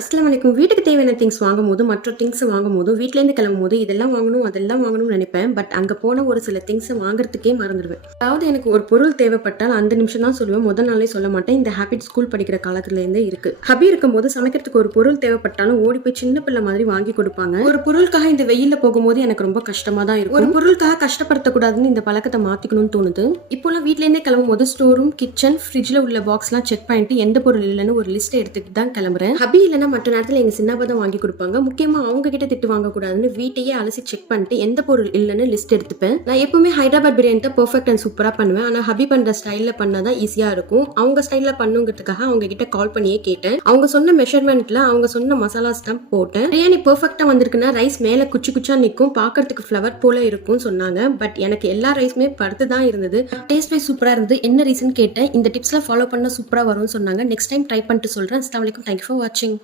அஸ்ஸலாமு அலைக்கும். வீட்டுக்கு தேவையான திங்ஸ் வாங்கும்போது, மற்ற திங்ஸ் வாங்கும்போதும், வீட்லேருந்து கிளம்பும்போது இதெல்லாம் வாங்கணும், அதெல்லாம் வாங்கணும்னு நினைப்பேன். பட் அங்க போன ஒரு சில திங்ஸ வாங்குறதுக்கே மறந்துடுவேன். அதாவது எனக்கு ஒரு பொருள் தேவைப்பட்டால் அந்த நிமிஷம் தான் சொல்லுவேன். முதல் நாளே சொல்ல மாட்டேன். இந்த ஹேபிட் ஸ்கூல் படிக்கிற காலத்துலேருந்தே இருக்கு. ஹபி இருக்கும்போது சமைக்கிறதுக்கு ஒரு பொருள் தேவைப்பட்டாலும் ஓடி போய் சின்ன பிள்ளை மாதிரி வாங்கி கொடுப்பாங்க. ஒரு பொருளுக்காக இந்த வெயில்ல போகும்போது எனக்கு ரொம்ப கஷ்டமா தான் இருக்கும். ஒரு பொருளுக்காக கஷ்டப்படுத்தக்கூடாதுன்னு இந்த பழக்கத்தை மாத்திக்கணும்னு தோணுது. இப்போலாம் வீட்லேருந்தே கிளம்பும்போது ஸ்டோர் ரூம், கிச்சன், ஃப்ரிட்ஜ்ல உள்ள பாக்ஸ்லாம் செக் பண்ணிட்டு எந்த பொருள் இல்லைன்னு ஒரு லிஸ்ட் எடுத்துட்டு தான் கிளம்புறேன். ஹபி இல்லைன்னா மற்ற நேரத்தில் எங்க சின்னப்பா தான் வாங்கி கொடுப்பாங்க. முக்கியமா அவங்க கிட்ட திட்டு வாங்கக்கூடாதுன்னு வீட்டையே அலசி செக் பண்ணிட்டு எந்த பொருள் இல்லைன்னு லிஸ்ட் எடுத்துப்பேன். நான் எப்பவுமே ஹைதராபாத் பிரியாணி தான் பெர்ஃபெக்ட் அண்ட் சூப்பரா பண்ணுவேன். ஆனா ஹபி பண்ற ஸ்டைல்ல பண்ணாதான் ஈஸியா இருக்கும். அவங்க ஸ்டைல்ல பண்ணுங்கிறதுக்காக அவங்க கிட்ட கால் பண்ணியே கேட்டேன். அவங்க சொன்ன மெஷர்மெண்ட்ல அவங்க சொன்ன மசாலாஸ் தான் போட்டேன். பிரியாணி பெர்ஃபெக்ட்டா வந்திருக்குன்னா ரைஸ் மேல குச்சி குச்சா நிற்கும், பாக்கிறதுக்கு ஃபிளவர் போல இருக்கும் சொன்னாங்க. பட் எனக்கு எல்லா ரைஸுமே படுத்து தான் இருந்தது. டேஸ்ட் வைஸ் சூப்பரா இருந்தது. என்ன ரீசன் கேட்டேன். இந்த டிப்ஸ்ல ஃபாலோ பண்ண சூப்பரா வரும்னு சொன்னாங்க. நெக்ஸ்ட் டைம் ட்ரை பண்ணிட்டு சொல்றேன். அஸ்ஸலாமு அலைக்கும். தேங்க்யூ ஃபார் வாட்சிங்.